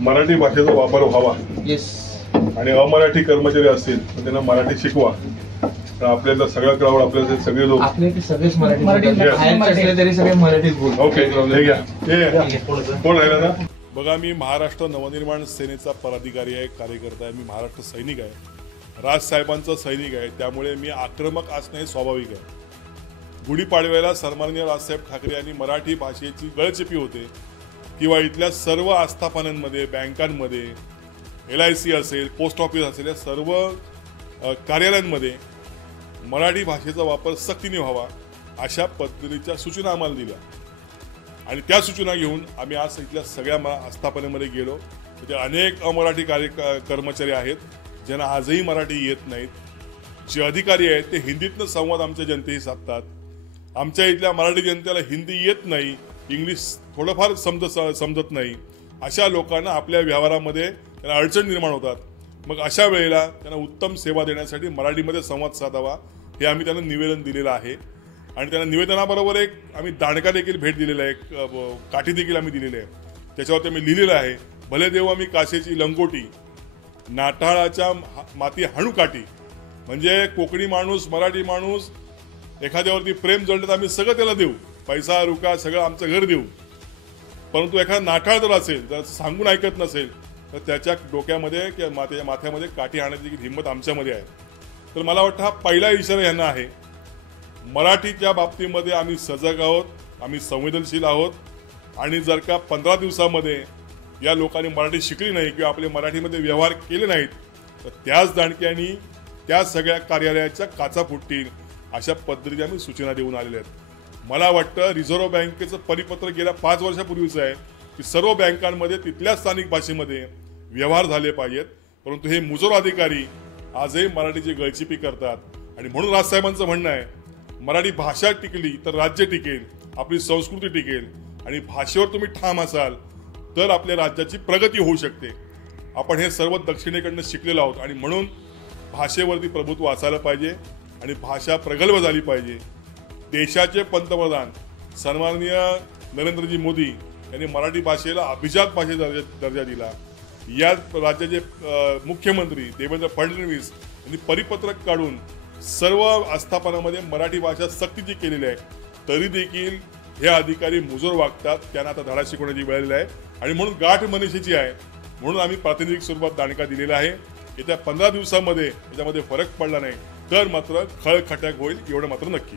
मराठी भाषेचा वापर व्हावा आणि अमराठी कर्मचारी असतील तर त्यांना मराठी शिकवा. आपल्याला सगळं कळावं, आपल्याला सगळे लोक सगळेच मराठी तरी सगळे मराठीच बोलतात. ओके, कोण राहिला ना? बघा, मी महाराष्ट्र नवनिर्माण सेनेचा पदाधिकारी आहे, कार्यकर्ता आहे. मी महाराष्ट्र सैनिक आहे, राजसाहेबांचा सैनिक आहे. त्यामुळे मी आक्रमक असणं हे स्वाभाविक आहे. गुढीपाडव्याला सन्माननीय राजसाहेब ठाकरे यांनी मराठी भाषेची गळचेपी होते किंवा इथल्या सर्व आस्थापनांमध्ये, बँकांमध्ये, LIC असेल, पोस्ट ऑफिस असेल, या सर्व कार्यालयांमध्ये मराठी भाषेचा वापर सक्तीने व्हावा अशा पद्धतीच्या सूचना आम्हाला दिल्या. आणि त्या सूचना घेऊन आम्ही आज इथल्या सगळ्या आस्थापनेमध्ये गेलो. तिथे अनेक अमराठी कर्मचारी आहेत ज्यांना आजही मराठी येत नाहीत. जे अधिकारी आहेत ते हिंदीतनं संवाद आमच्या जनतेशी साधतात. आमच्या इथल्या मराठी जनतेला हिंदी येत नाही, इंग्लिश थोडंफार समजत नाही. अशा लोकांना आपल्या व्यवहारामध्ये त्यांना अडचण निर्माण होतात. मग अशा वेळेला त्यांना उत्तम सेवा देण्यासाठी मराठीमध्ये संवाद साधावा हे आम्ही त्यांना निवेदन दिलेलं आहे. आणि त्यांना निवेदनाबरोबर एक आम्ही दांडका देखील भेट दिलेला आहे, काठी देखील आम्ही दिलेली आहे. त्याच्यावरती आम्ही लिहिलेलं आहे, भले देव आम्ही काशेची लंगोटी, नाठाळाच्या माती हाणू काठी. म्हणजे कोकणी माणूस, मराठी माणूस एखाद्यावरती प्रेम जळलं तर आम्ही सगळं त्याला देऊ, पैसा रुका सगळं आमचं घर देऊ. परंतु एखादा नाठाळ जर असेल, जर सांगून ऐकत नसेल तर त्याच्या डोक्यामध्ये किंवा त्याच्या माथ्यामध्ये काठी आणण्याची हिंमत आमच्यामध्ये आहे. तर मला वाटतं हा पहिला इशारा यांना आहे. मराठीच्या बाबतीमध्ये आम्ही सजग आहोत, आम्ही संवेदनशील आहोत. आणि जर का 15 दिवसामध्ये या लोकांनी मराठी शिकली नाही किंवा आपले मराठीमध्ये व्यवहार केले नाहीत तर त्याच दांडक्यांनी त्या सगळ्या कार्यालयाच्या काचा फुटतील अशा पद्धतीने आम्ही सूचना देऊन आलेल्या आहेत. मला वाटतं रिझर्व्ह बँकेचं परिपत्र गेल्या 5 वर्षापूर्वीचं आहे की सर्व बँकांमध्ये तिथल्या स्थानिक भाषेमध्ये व्यवहार झाले पाहिजेत. परंतु हे मुजोर अधिकारी आजही मराठीची गळचिपी करतात. आणि म्हणून राजसाहेबांचं म्हणणं आहे, मराठी भाषा टिकली तर राज्य टिकेल, आपली संस्कृती टिकेल. आणि भाषेवर तुम्ही ठाम असाल तर आपल्या राज्याची प्रगती होऊ शकते. आपण हे सर्व दक्षिणेकडनं शिकलेलो आहोत आणि म्हणून भाषेवरती प्रभुत्व असायला पाहिजे आणि भाषा प्रगल्भ झाली पाहिजे. देशाचे पंतप्रधान सन्माननीय नरेंद्रजी मोदी यांनी मराठी भाषेला अभिजात भाषेचा दर्जा दिला. या राज्याचे मुख्यमंत्री देवेंद्र फडणवीस यांनी परिपत्रक काढून सर्व आस्थापनामध्ये मराठी भाषा सक्तीची केलेली आहे. तरी देखील हे अधिकारी मुजोर वागतात. त्यांना आता धडा शिकवण्याची वेळ आलेली आहे आणि म्हणून गाठ मनीषेची आहे. म्हणून आम्ही प्रातिनिधिक स्वरूपात दांडका दिलेला आहे. येत्या 15 दिवसामध्ये याच्यामध्ये फरक पडला नाही तर मात्र खळखटाक होईल, एवढं मात्र नक्की.